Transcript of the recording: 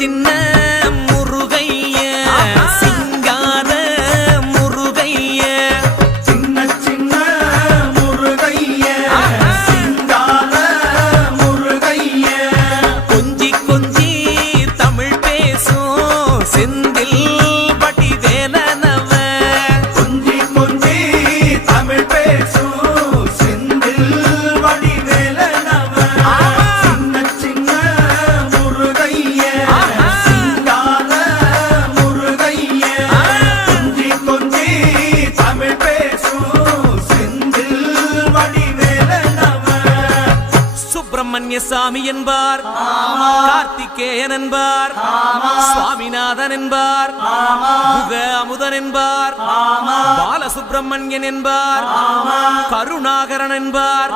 சின்ன முருகைய சிங்கார முருகைய சின்ன சின்ன முருகைய சிங்கார முருகைய கொஞ்சி கொஞ்சி தமிழ் பேசும் செந்தில் வடிவேலனவ கொஞ்சி கொஞ்சி தமிழ் பேசும் செந்தில் வடிவேலனவ சின்ன சின்ன முருகைய சிங்கார முருகைய கொஞ்சி கொஞ்சி தமிழ் பேசும் செந்தில் வடிவேலனவ சுப்பிரமணிய சாமி என்பார், கார்த்திகேயன் என்பார், சுவாமிநாதன் என்பார், முக அமுதன் என்பார், பாலசுப்பிரமணியன் என்பார், கருணாகரன் என்பார்.